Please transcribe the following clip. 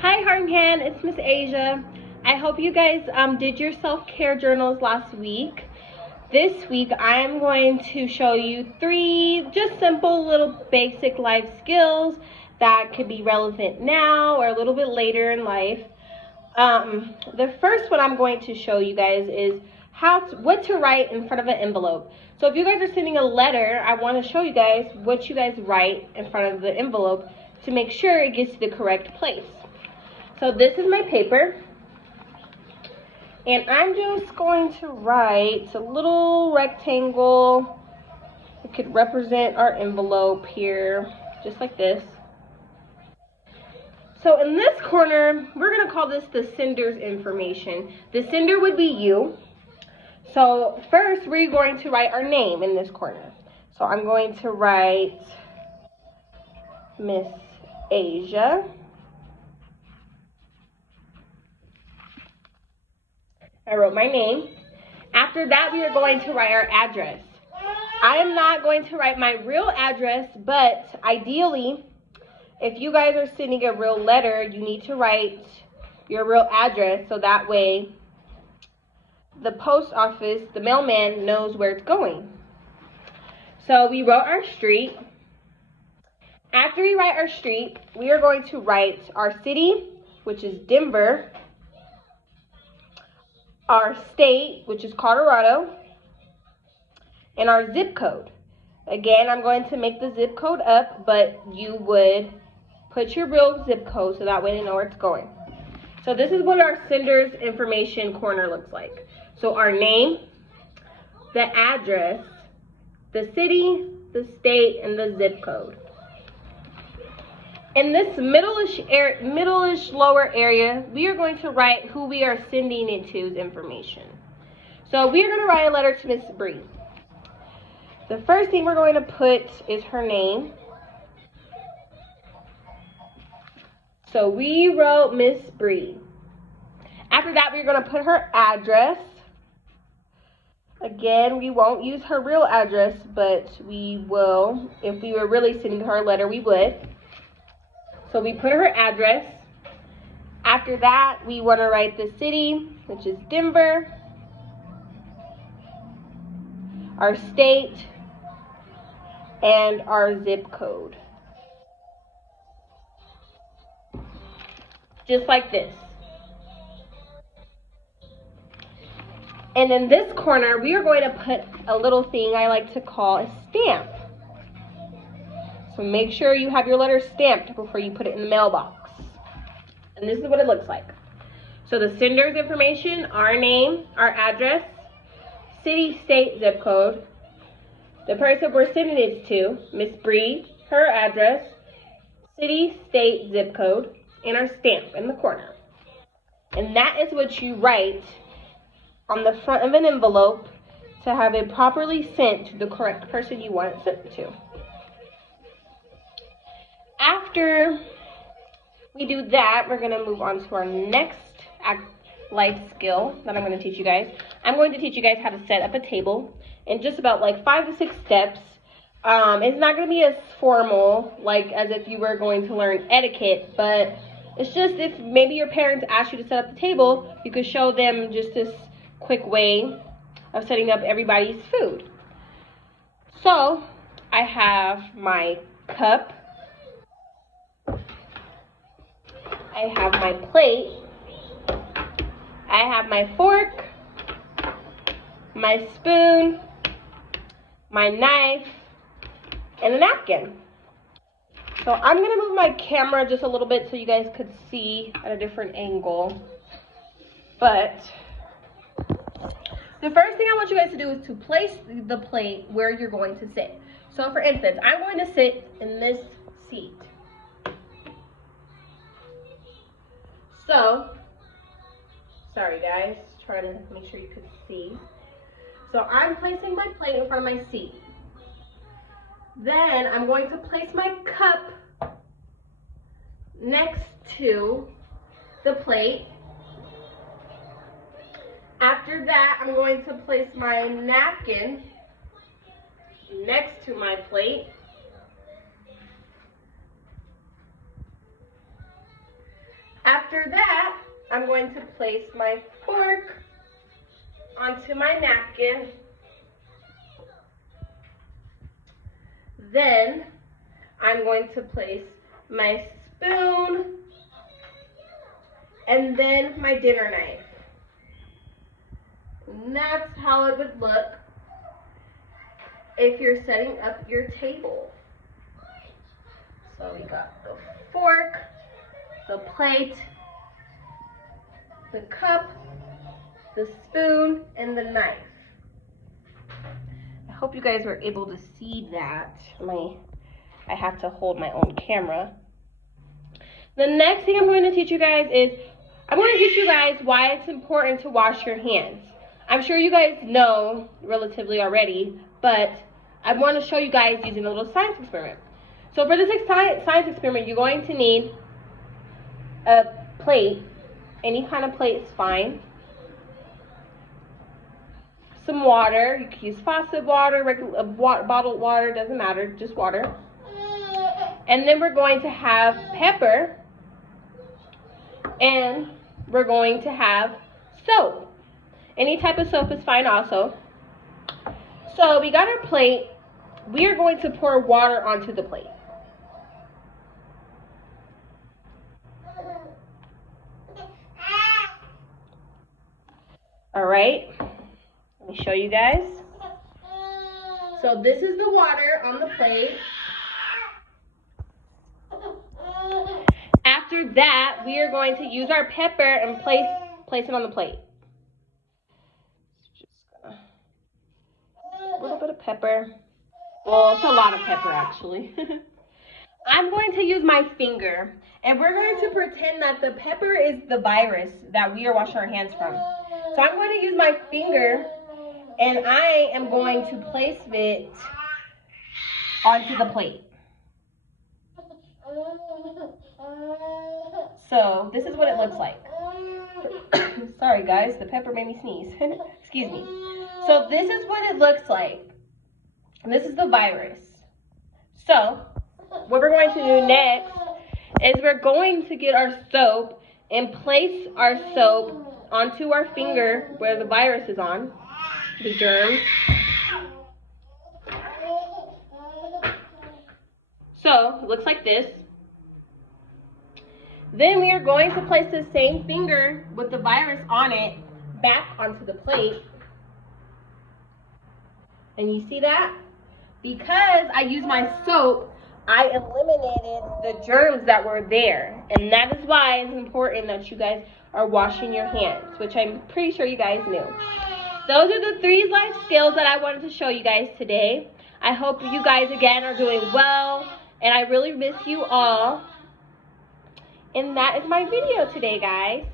Hi Heart and Hand, it's Miss Asia. I hope you guys did your self-care journals last week. This week I am going to show you 3 just simple little basic life skills that could be relevant now or a little bit later in life. The first one I'm going to show you guys is what to write in front of an envelope. So if you guys are sending a letter, I want to show you guys what you guys write in front of the envelope to make sure it gets to the correct place. So this is my paper, and I'm just going to write a little rectangle. It could represent our envelope here, just like this. So in this corner, we're going to call this the sender's information. The sender would be you. So first, we're going to write our name in this corner. So I'm going to write Miss Asia. I wrote my name. After that, we are going to write our address. I am not going to write my real address, but ideally, if you guys are sending a real letter, you need to write your real address so that way the post office, the mailman, knows where it's going. So we wrote our street. After we write our street, we are going to write our city, which is Denver, our state, which is Colorado, and our zip code. Again, I'm going to make the zip code up, but you would put your real zip code so that way they know where it's going. So this is what our sender's information corner looks like. So our name, the address, the city, the state, and the zip code. In this middle-ish lower area, we are going to write who we are sending it to's information. So we are going to write a letter to Miss Bree. The first thing we're going to put is her name. So we wrote Miss Bree. After that, we're going to put her address. Again, we won't use her real address, but we will. If we were really sending her a letter, we would. So we put her address. After that, we want to write the city, which is Denver, our state, and our zip code. Just like this. And in this corner, we are going to put a little thing I like to call a stamp. So make sure you have your letter stamped before you put it in the mailbox. And this is what it looks like. So the sender's information, our name, our address, city, state, zip code. The person we're sending it to, Miss Bree, her address, city, state, zip code, and our stamp in the corner. And that is what you write on the front of an envelope to have it properly sent to the correct person you want it sent to. After we do that, we're going to move on to our next life skill that I'm going to teach you guys. I'm going to teach you guys how to set up a table in just about like 5 to 6 steps. It's not going to be as formal like as if you were going to learn etiquette, but it's just if maybe your parents asked you to set up the table, you could show them just this quick way of setting up everybody's food. So I have my cup. I have my plate, I have my fork, my spoon, my knife, and a napkin. So I'm going to move my camera just a little bit so you guys could see at a different angle. But the first thing I want you guys to do is to place the plate where you're going to sit. So for instance, I'm going to sit in this seat. So, sorry guys, trying to make sure you could see. So I'm placing my plate in front of my seat. Then I'm going to place my cup next to the plate. After that, I'm going to place my napkin next to my plate. After that, I'm going to place my fork onto my napkin. Then I'm going to place my spoon and then my dinner knife. And that's how it would look if you're setting up your table. So we got the fork, the plate, the cup, the spoon, and the knife. I hope you guys were able to see that. I have to hold my own camera. The next thing I'm going to teach you guys is, I'm going to teach you guys why it's important to wash your hands. I'm sure you guys know relatively already, but I want to show you guys using a little science experiment. So for this science experiment, you're going to need a plate. Any kind of plate is fine. Some water. You can use faucet water, regular bottled water, doesn't matter, just water. And then we're going to have pepper, and we're going to have soap. Any type of soap is fine also. So we got our plate. We are going to pour water onto the plate. All right, let me show you guys. So this is the water on the plate. After that, we are going to use our pepper and place it on the plate. Just a little bit of pepper. Well, it's a lot of pepper actually. I'm going to use my finger, and we're going to pretend that the pepper is the virus that we are washing our hands from. So I'm going to use my finger, and I am going to place it onto the plate. So this is what it looks like. Sorry guys, the pepper made me sneeze. Excuse me. So this is what it looks like. And this is the virus. So what we're going to do next is we're going to get our soap and place our soap onto our finger where the virus is on, the germs. So it looks like this. Then we are going to place the same finger with the virus on it back onto the plate. And you see that? Because I used my soap, I eliminated the germs that were there. And that is why it's important that you guys are washing your hands, which I'm pretty sure you guys knew. Those are the 3 life skills that I wanted to show you guys today. I hope you guys, again, are doing well. And I really miss you all. And that is my video today, guys.